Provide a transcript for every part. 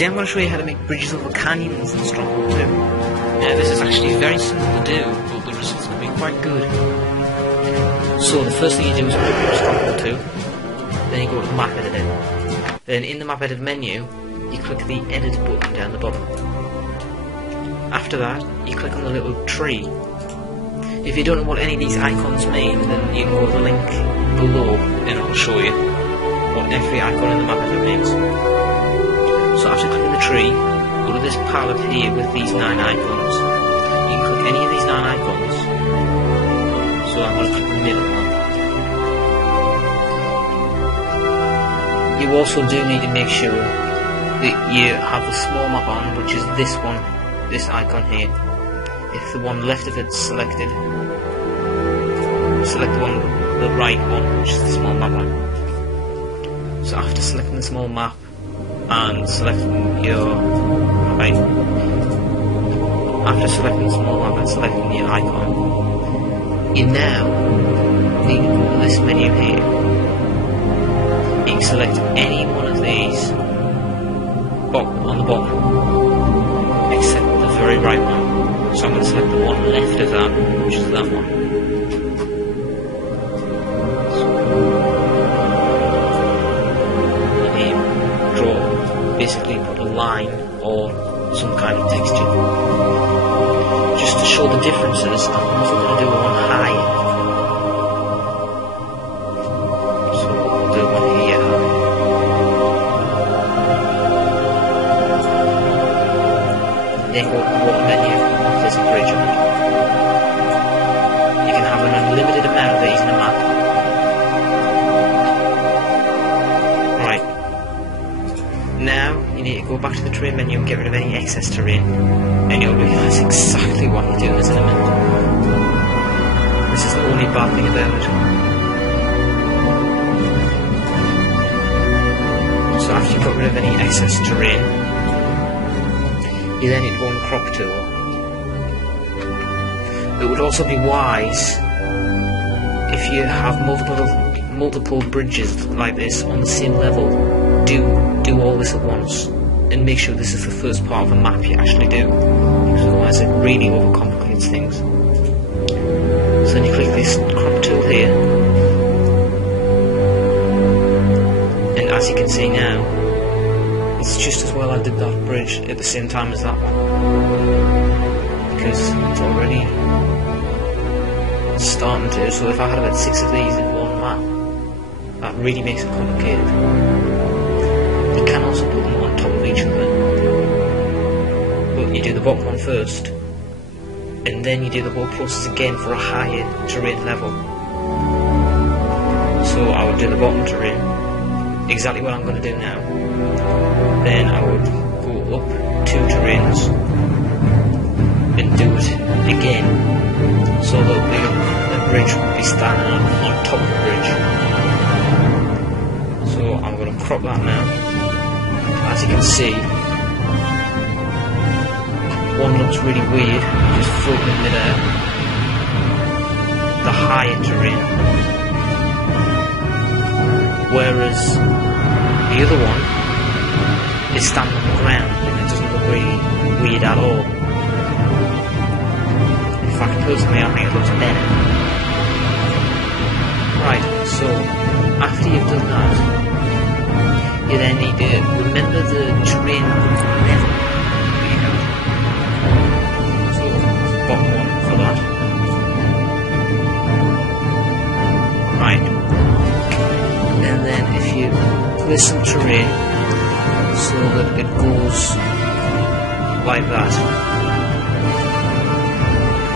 Today I'm going to show you how to make bridges over canyons in Stronghold 2. Now this is actually very simple to do, but the results can be quite good. So the first thing you do is open up Stronghold 2, then you go to the Map Editor. Then in the Map Editor menu, you click the Edit button down the bottom. After that, you click on the little tree. If you don't know what any of these icons mean, then you can go to the link below and it'll show you what every icon in the Map Editor means. So after clicking the tree, go to this palette here with these 9 icons. You can click any of these 9 icons. So I'm going to click the middle one. You also do need to make sure that you have the small map on, which is this one, this icon here. If the one left of it's selected, select the right one, which is the small map one. So after selecting the small map and selecting your after selecting the small map and selecting your icon, you now need to go to this menu here. You can select any one of these on the bottom, except the very right one. So I'm going to select the one left of that, which is that one. Basically put a line or some kind of texture. Just to show the differences, I'm also going to do one high. So we'll do one here. Then go to the water menu, there's a bridge on it. You can have an unlimited amount of these in a map. Now, you need to go back to the terrain menu and get rid of any excess terrain, and you'll realise exactly what you're doing in a minute. This is the only bad thing about it. So after you've got rid of any excess terrain, you then need to go on the crop tool. It would also be wise if you have multiple bridges like this on the same level. Do all this at once and make sure this is the first part of a map you actually do, because otherwise it really overcomplicates things. So then you click this crop tool here, and as you can see now, it's just as well I did that bridge at the same time as that one, because it's already starting to. So if I had about 6 of these in one map, that really makes it complicated. You can also put them on top of each other, but you do the bottom one first, and then you do the whole process again for a higher terrain level. So I would do the bottom terrain, exactly what I'm going to do now. Then I would go up 2 terrains and do it again, so that the bridge would be standing on top of the bridge. So I'm going to crop that now. As you can see, one looks really weird, just floating in midair. The higher terrain, whereas the other one is standing on the ground and it doesn't look really weird at all. In fact, personally, I think it looks better. Right, so after you've done that, you then need to remember the terrain level. So, bottom one for that. Right. And then if you place some terrain so that it goes like that,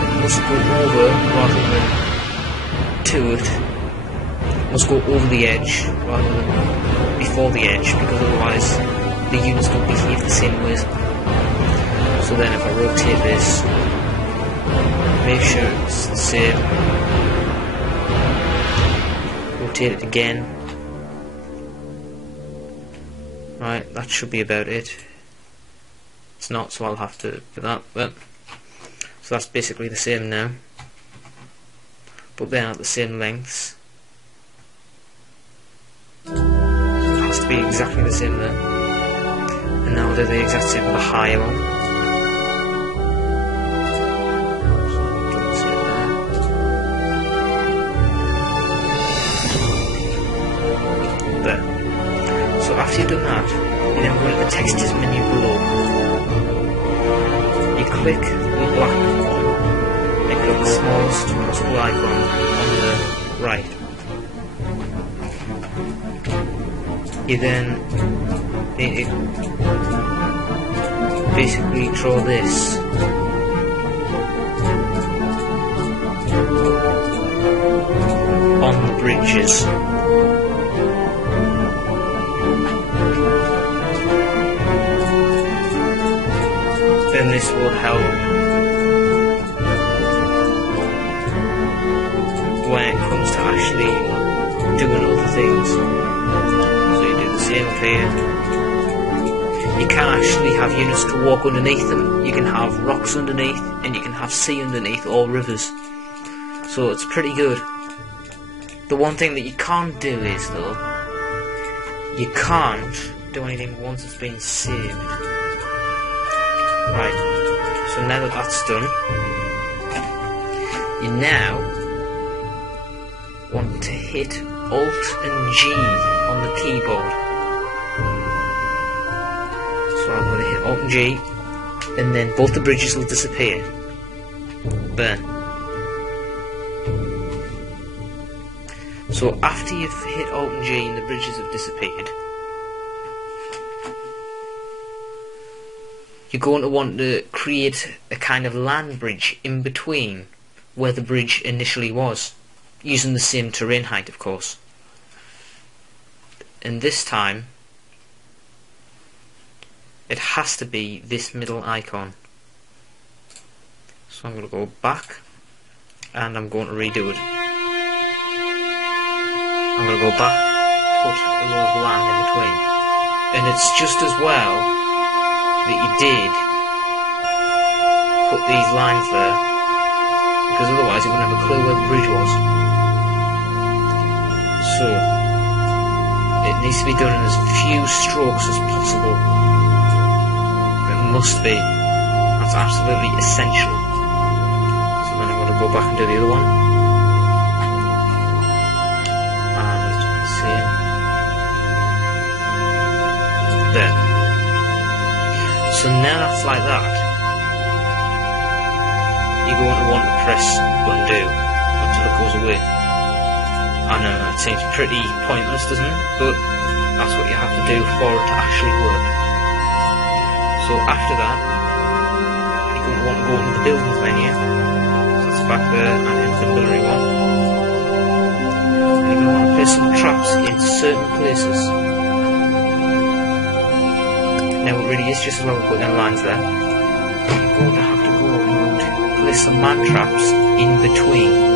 it must go over rather than to it. Must go over the edge rather than before the edge, because otherwise the units don't behave the same way. So then if I rotate this, make sure it's the same, rotate it again. Right, that should be about it. It's not, so I'll have to do that. But so that's basically the same now, but they're at the same lengths. It has to be exactly the same there. And now I'll do the exact same with the higher one. There. So after you've done that, you then go to the textures menu below. You click the black one, and click the smallest possible icon on the right. You then need to basically draw this on the bridges. Then this will help when it comes to actually doing other things. So you do the same up here. You can actually have units to walk underneath them. You can have rocks underneath, and you can have sea underneath, or rivers. So it's pretty good. The one thing that you can't do is, though, you can't do anything once it's been saved. Right, so now that that's done, you now want to hit Alt and G on the keyboard. So I'm going to hit Alt and G, and then both the bridges will disappear. There. So after you've hit Alt and G and the bridges have disappeared, you're going to want to create a kind of land bridge in between where the bridge initially was, using the same terrain height, of course. And this time it has to be this middle icon. So I'm going to go back and I'm going to redo it. I'm going to go back, put a lot of land in between, and it's just as well that you did put these lines there, because otherwise you wouldn't have a clue where the bridge was. So it needs to be done in as few strokes as possible. It must be. That's absolutely essential. So then I'm going to go back and do the other one. And the same. There. So now that's like that, you're going to want to press undo until it goes away. I know it seems pretty pointless, doesn't it? But that's what you have to do for it to actually work. So after that, you're going to want to go into the buildings menu. So that's back there and into the building one. And you're going to want to place some traps in certain places. Now it really is just as well we put them lines there. You're going to have to go and place some man traps in between.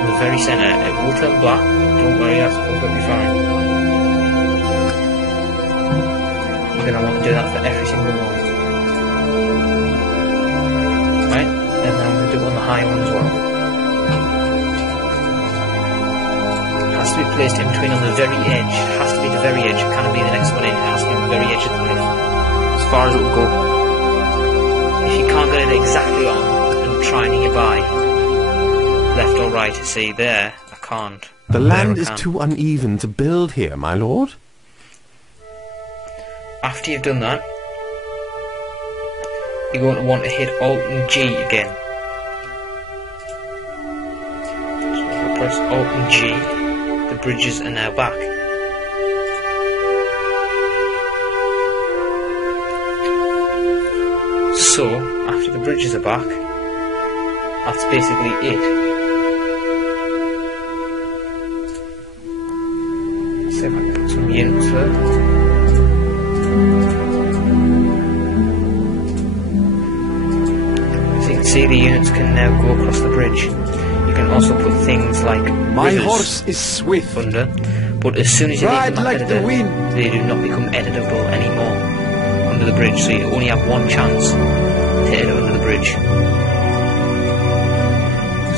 In the very centre. It will turn black, don't worry, that's perfectly fine. You're going to want to do that for every single one. Right, and then I'm going to do it on the high one as well. It has to be placed in between on the very edge. It has to be the very edge. It can't be the next one in. It has to be the very edge of the cliff. As far as it will go. If you can't get it exactly on, then try nearby. Left or right. See, there, I can't. The land is too uneven to build here, my lord. After you've done that, you're going to want to hit Alt and G again. So if I press Alt and G, the bridges are now back. So, after the bridges are back, that's basically it. Let's see if I can put some units there. As you can see, the units can now go across the bridge. You can also put things like My horse is swift under, but as soon as you leave the map like editor, the wind. they do not become editable anymore under the bridge, so you only have one chance to edit under the bridge.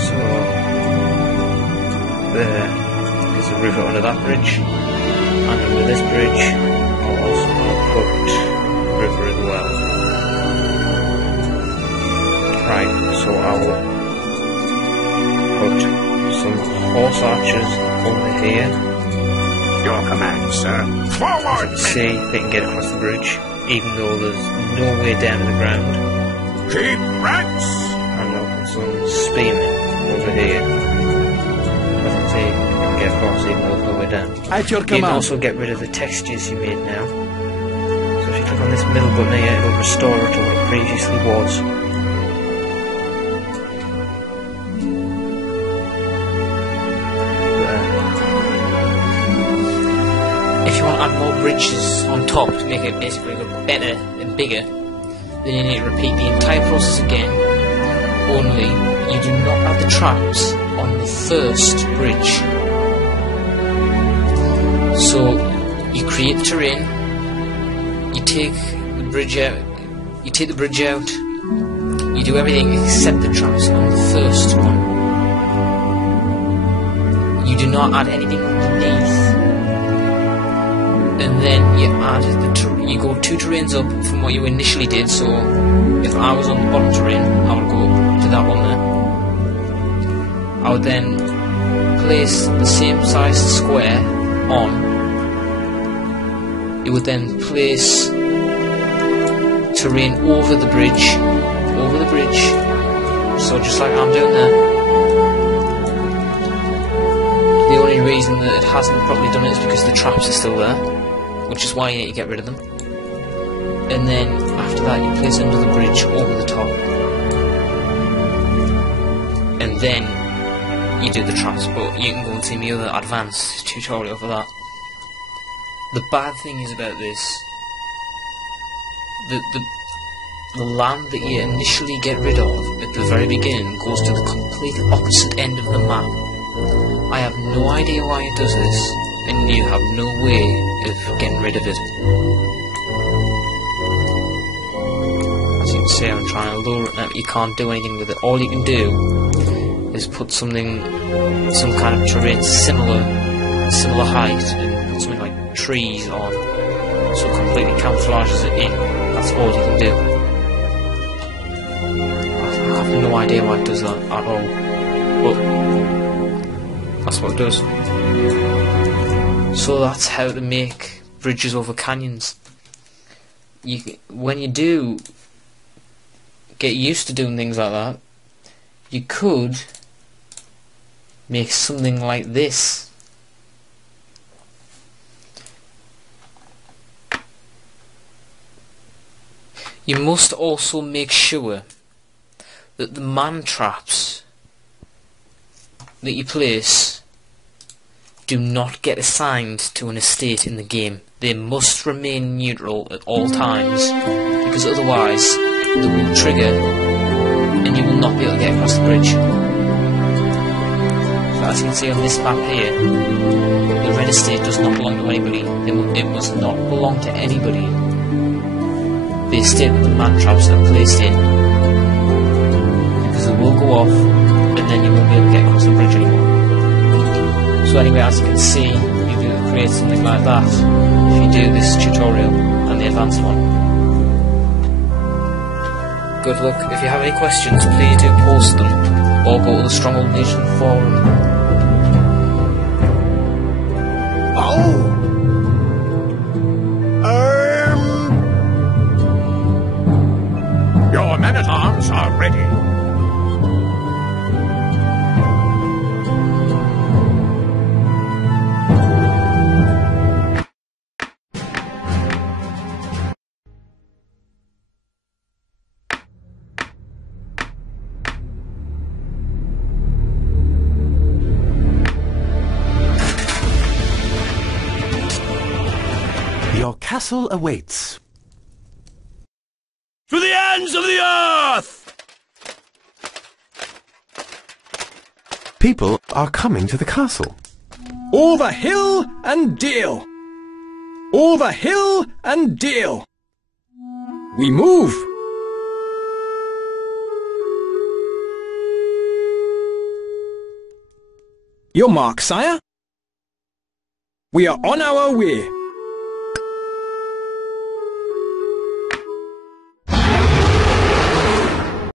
So there is a river under that bridge, and under this bridge I'll also put cross archers over here. Your command, sir. Forward! See, they can get across the bridge, even though there's no way down to the ground. Keep ranks! And I'll put some spearmen over here. As I say, you can get across even though there's no way down. At your You can command. also get rid of the textures you made now. So if you click on this middle button here, it'll restore it to what it previously was. If you want to add more bridges on top to make it basically look better and bigger, then you need to repeat the entire process again, only you do not add the traps on the first bridge. So you create the terrain, you take the bridge out, you do everything except the traps on the first one. You do not add anything underneath. And then you add you go 2 terrains up from what you initially did. So if I was on the bottom terrain, I would go to that one there. I would then place the same size square on. You would then place terrain over the bridge, so just like I'm doing there. The only reason that it hasn't properly done it is because the traps are still there, which is why you need to get rid of them. And then after that you place under the bridge over the top, and then you do the traps. But you can go and see my other advanced tutorial for that. The bad thing is about this, the land that you initially get rid of at the very beginning goes to the complete opposite end of the map. I have no idea why it does this, and you have no way of getting rid of it. As you can see, I'm trying to lure it, you can't do anything with it. All you can do is put some kind of terrain similar height, and put something like trees on, so it completely camouflages it in. That's all you can do. I have no idea why it does that at all, but that's what it does. So that's how to make bridges over canyons. When you do get used to doing things like that, you could make something like this. You must also make sure that the man traps that you place do not get assigned to an estate in the game. They must remain neutral at all times, because otherwise they will trigger and you will not be able to get across the bridge. So as you can see on this map here, the red estate does not belong to anybody. It must not belong to anybody. The estate that the man traps are placed in, because they will go off and then you won't be able to get across the bridge anymore. So anyway, as you can see, you do create something like that if you do this tutorial and the advanced one. Good luck. If you have any questions, please do post them, or go to the Stronghold Nation forum. Oh! Your men-at-arms are ready. Your castle awaits. To the ends of the earth! People are coming to the castle. Over hill and dale. Over hill and dale. We move. Your mark, sire. We are on our way.